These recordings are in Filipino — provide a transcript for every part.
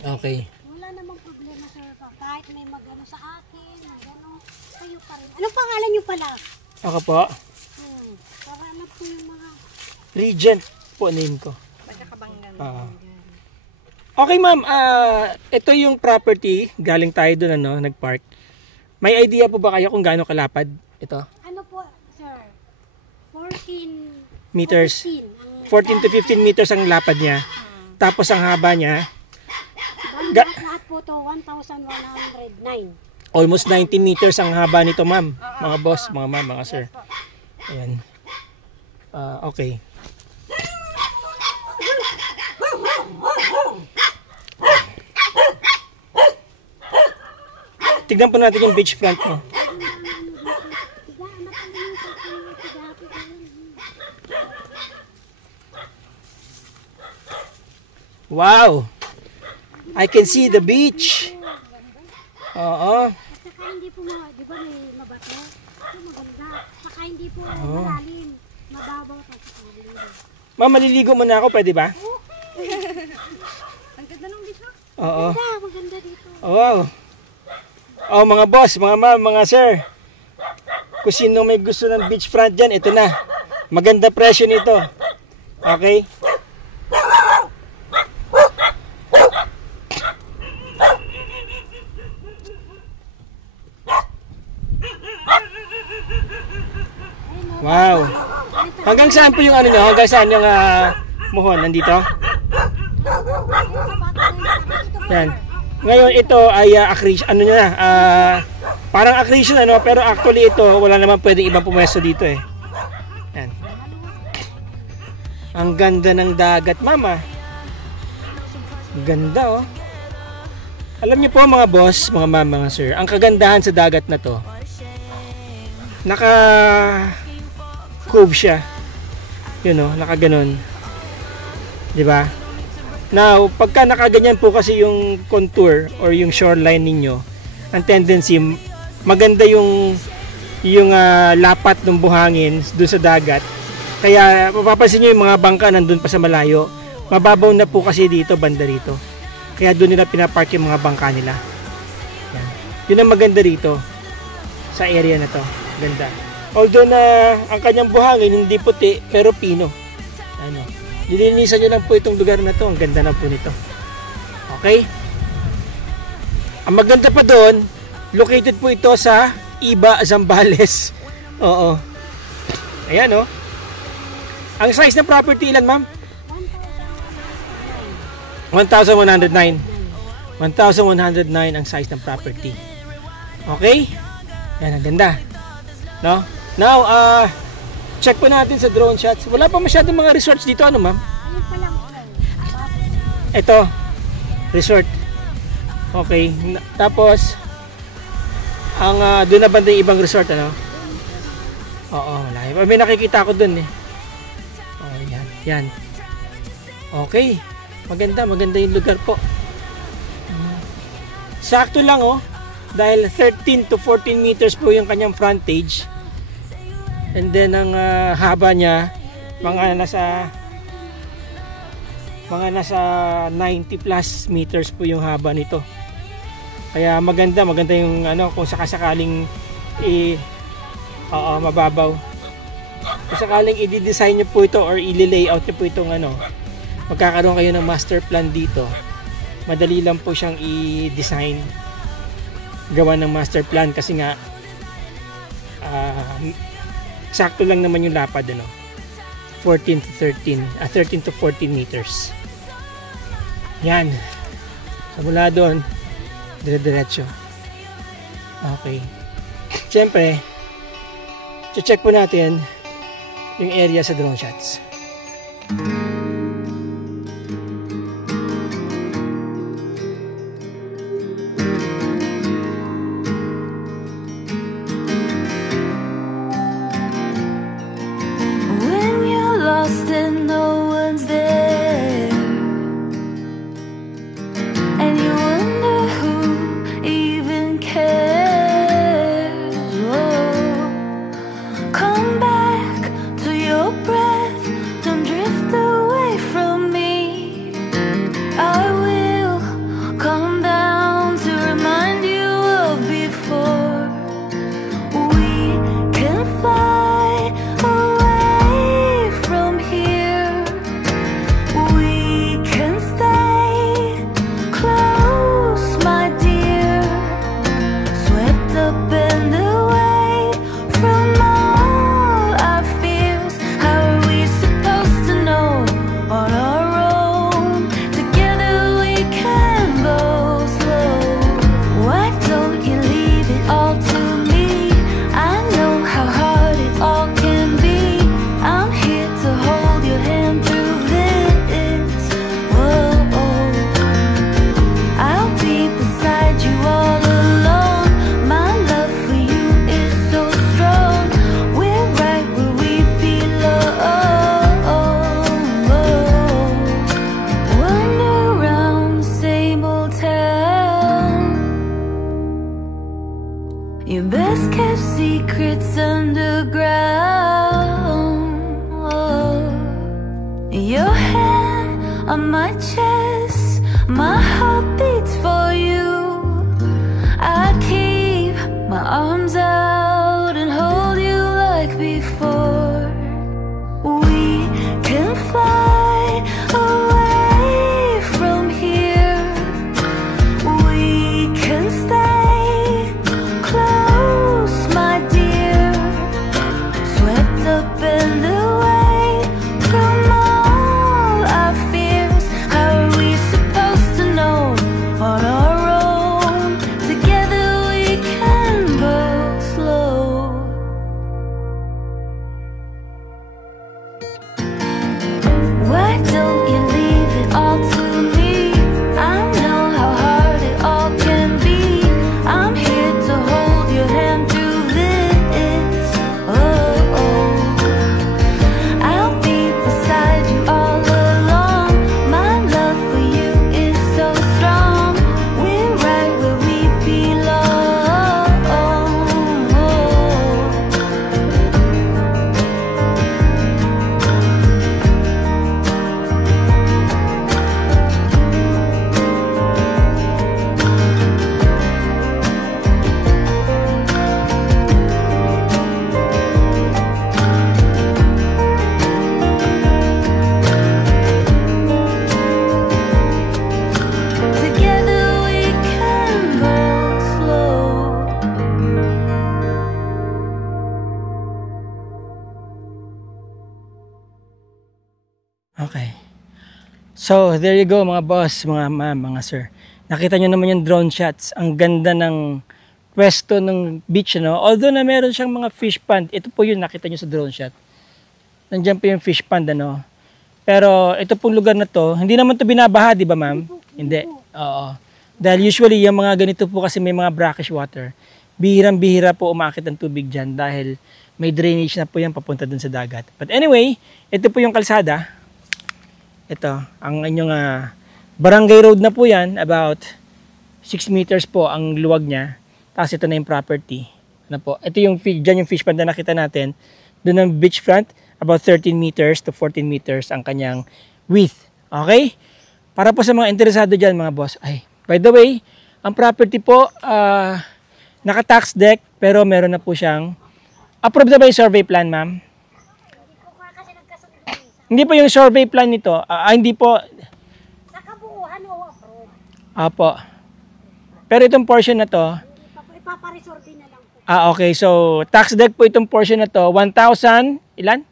Okay. Wala namang problema sir. Kahit may magano sa akin, magano, kayo pa rin. Anong pangalan niyo pala? Ako po. Para ano po yung mga... Regent po name ko. Pagkakabanggan. Okay ma'am, ito yung property. Galing tayo doon nag-park. May idea po ba kayo kung gaano kalapad ito? Ano po sir? 14 Meters. 14 14 to 15 meters ang lapad niya. Tapos ang haba niya, lahat po to 1,109. almost 90 meters ang haba nito ma'am. Mga boss, mga ma'am, mga sir. Ayan. Okay. Tignan po natin yung beach front mo. Wow! I can see the beach. Oo. Saka hindi po, di ba may mabato? Ito maganda. Saka hindi po malalim. Mababaw pa sa kanila. Ma'am, maliligo muna ako, pwede ba? Ang ganda ng beach. Oo. Maganda dito. Wow. Oh, mga boss, mga ma'am, mga sir. Kung sino may gusto ng beachfront dyan, ito na. Maganda presyo nito. Okay? Wow. Hanggang saan po yung ano nyo? Hanggang saan yung muhon? Nandito? Yan. Ngayon ito ay ano na, parang accretion pero actually ito wala naman pwedeng ibang pumesto dito eh. Yan. Ang ganda ng dagat, mama. Ganda oh. Alam niyo po mga boss, mga ma'am, mga sir, ang kagandahan sa dagat na to, naka cove siya. Yun oh, naka ganon. 'Di ba? Now, pagka nakaganyan po kasi yung contour or yung shoreline ninyo, ang tendency maganda yung lapat ng buhangin doon sa dagat. Kaya mapapansin niyo yung mga bangka nandun pa sa malayo. Mababaw na po kasi dito, banda rito. Kaya doon nila pinapark yung mga bangka nila. Yan. Yun ang maganda rito sa area na to. Ganda. Although na ang kanyang buhangin hindi puti pero pino. Ano? Nilinisan nyo lang po itong lugar na to. Ang ganda na po nito. Okay? Ang maganda pa doon, located po ito sa Iba, Zambales. Oo. Ayan oh. Ang size ng property ilan ma'am? 1,109. 1,109 ang size ng property. Okay? Yan, ang ganda. No? Now, check po natin sa drone shots. Wala pa masyadong mga resorts dito, ano ma'am? Ayun pa lang. Ito, resort. Okay. Tapos, ang doon na banda yung ibang resort, ano? Oo, wala. May nakikita ko doon eh. Oh, yan. Yan. Okay. Maganda, maganda yung lugar po. Sakto lang oh. Dahil 13 to 14 meters po yung kanyang frontage. And then ang haba niya mga nasa 90 plus meters po yung haba nito. Kaya maganda yung kung sakasakaling mababaw. Kung sakaling i-design niyo po ito or i-layout niyo po itong magkakaroon kayo ng master plan dito. Madali lang po siyang i-design, gawa ng master plan kasi nga sakto lang naman yung lapad 13 to 14 meters. Yan. So mula doon dire-diretso. Okay. Siyempre check po natin yung area sa drone shots. And no one's there, and you wonder who even cares. Oh, come back to your breath, don't drift away. secrets underground. Oh. Your hand on my chest, my heart beats for you. I keep my arms out and hold you like before. We can fly away from here. We can stay close, my dear. Swept up and away from all our fears. How are we supposed to know on our own? Together we can go slow. Why don't you leave it all to me? I know how hard it all can be. I'm here to hold your hand through this. Oh, oh. I'll be beside you all along. My love for you is so strong. We're right where we belong. Together we can go slow. Okay. So, there you go mga boss, mga ma'am, mga sir. Nakita nyo naman yung drone shots. Ang ganda ng pwesto ng beach, no? Although na meron siyang mga fish pond, ito po yung nakita nyo sa drone shot. Nandiyan po yung fish pond, ano? Pero ito pong lugar na to, hindi naman to binabaha, di ba ma'am? Hindi. Oo. Dahil usually, yung mga ganito po kasi may mga brackish water. Bihirang-bihira po umakit ang tubig dyan dahil may drainage na po yan papunta dun sa dagat. But anyway, ito po yung kalsada. Ito, ang inyong barangay road na po yan, about 6 meters po ang luwag niya. Tapos ito na yung property. Ano po? Ito yung, dyan yung fish pond na nakita natin. Doon ang beachfront, about 13 meters to 14 meters ang kanyang width. Okay? Para po sa mga interesado dyan mga boss. Ay, by the way, ang property po, naka-tax deck, pero meron na po siyang, approved na ba yung survey plan ma'am? Hindi po kasi nagkasundo eh. Hindi po yung survey plan nito. Hindi po. Sa kabuuan o approve. Apo. Pero itong portion na to, Hindi pa po, ipaparesorbe na lang po. okay. So, tax deck po itong portion na to, 1,000, ilan?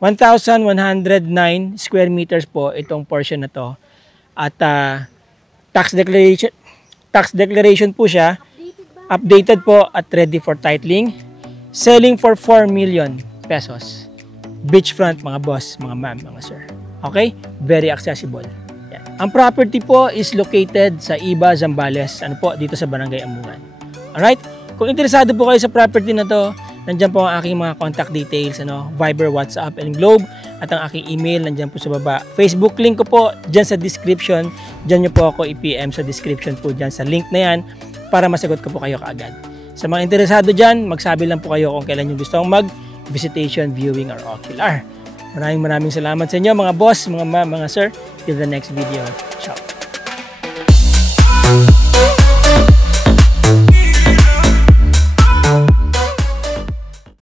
1,109. 1,109 square meters po itong portion na to. At tax declaration po siya. Updated po at ready for titling. Selling for 4 million pesos. Beachfront mga boss, mga ma'am, mga sir. Okay? Very accessible. Yan. Ang property po is located sa Iba, Zambales. Ano po? Dito sa Barangay Amungan. Alright? Kung interesado po kayo sa property na to, nandiyan po ang aking mga contact details, Viber, WhatsApp, and Globe. At ang aking email, nandiyan po sa baba. Facebook link ko po, dyan sa description. Dyan nyo po ako i-PM sa description po dyan sa link na yan para masagot ko po kayo kaagad. Sa mga interesado dyan, magsabi lang po kayo kung kailan nyo gusto mag-visitation, viewing, or ocular. Maraming salamat sa inyo mga boss, mga ma'am, mga sir. Till the next video. Ciao.